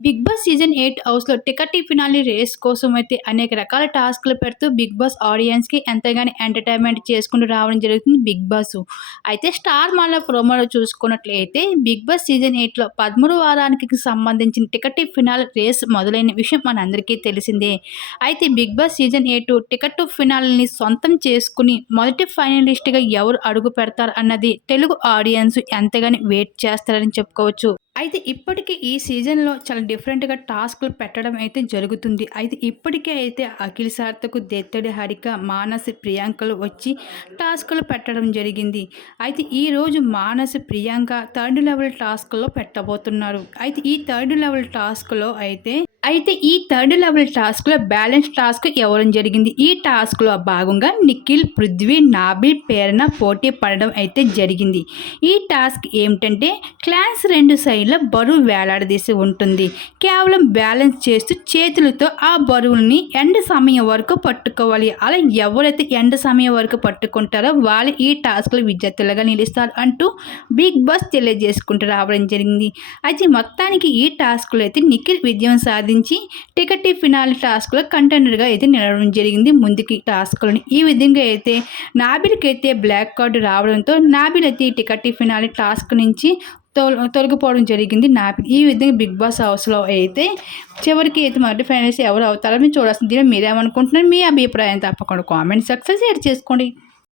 Big Boss season eight హౌస్లో ticket finale race కోసం అయితే అనేక రకాల టాస్క్లు పెడుతూ బిగ్ బాస్ ఆడియన్స్కి ఎంతగానో ఎంటర్టైన్మెంట్ చేసుకుంటూ రావడం జరుగుతుంది బిగ్ బాస్. అయితే స్టార్ మాల ప్రోమోలో చూసుకున్నట్లయితే బిగ్ బాస్ సీజన్ ఎయిట్లో పదమూడు వారానికి సంబంధించిన టికెట్ ఫినాల్ రేస్ మొదలైన విషయం మనందరికీ తెలిసిందే. అయితే Bigg Boss season eight ticket ఫినాల్ని సొంతం చేసుకుని మొదటి ఫైనలిస్ట్గా ఎవరు అడుగు పెడతారు అన్నది తెలుగు ఆడియన్స్ ఎంతగానో వెయిట్ చేస్తారని చెప్పుకోవచ్చు. అయితే ఇప్పటికీ ఈ సీజన్లో చాలా డిఫరెంట్గా టాస్క్లు పెట్టడం అయితే జరుగుతుంది. అయితే ఇప్పటికే అయితే అఖిల్ సార్తకు దెత్తడి హరిక మానస్ ప్రియాంకలు వచ్చి టాస్క్లు పెట్టడం జరిగింది. అయితే ఈరోజు మానస్ ప్రియాంక థర్డ్ లెవెల్ టాస్క్లో పెట్టబోతున్నారు. అయితే ఈ థర్డ్ లెవెల్ టాస్క్లో అయితే అయితే ఈ థర్డ్ లెవెల్ టాస్క్లో బ్యాలెన్స్ టాస్క్ ఇవ్వడం జరిగింది? ఈ టాస్క్లో భాగంగా నిఖిల్ పృథ్వీ నాబిల్ పేరున పోటీ పడడం అయితే జరిగింది. ఈ టాస్క్ ఏమిటంటే క్లాన్స్ రెండు సైడ్ల బరువు వేలాడదీసి ఉంటుంది. కేవలం బ్యాలెన్స్ చేస్తూ చేతులతో ఆ బరువుల్ని ఎండ సమయం వరకు పట్టుకోవాలి. అలా ఎవరైతే ఎండ సమయం వరకు పట్టుకుంటారో వాళ్ళు ఈ టాస్క్లో విద్యార్థులుగా నిలుస్తారు అంటూ బిగ్ బాస్ తెలియజేసుకుంటూ రావడం జరిగింది. అయితే మొత్తానికి ఈ టాస్క్లో అయితే నిఖిల్ విజయం సాధించి టికెట్ ఫినాలి టాస్క్లో కంటైనర్గా అయితే నిలవడం జరిగింది. ముందుకి టాస్క్లను ఈ విధంగా అయితే నాబిల్కి అయితే బ్లాక్ కార్డు రావడంతో నాబిల్ అయితే ఈ టికెట్ ఫినాలి టాస్క్ నుంచి తొల తొలగిపోవడం జరిగింది. నాబిల్ ఈ విధంగా బిగ్ బాస్ హౌస్లో అయితే చివరికి అయితే మొదటి ఫైనల్స్ ఎవరు అవుతారో మీరు చూడాల్సింది మీరేమనుకుంటున్నారు? మీ అభిప్రాయం తప్పకుండా కామెంట్ సక్సెస్ షేర్ చేసుకోండి.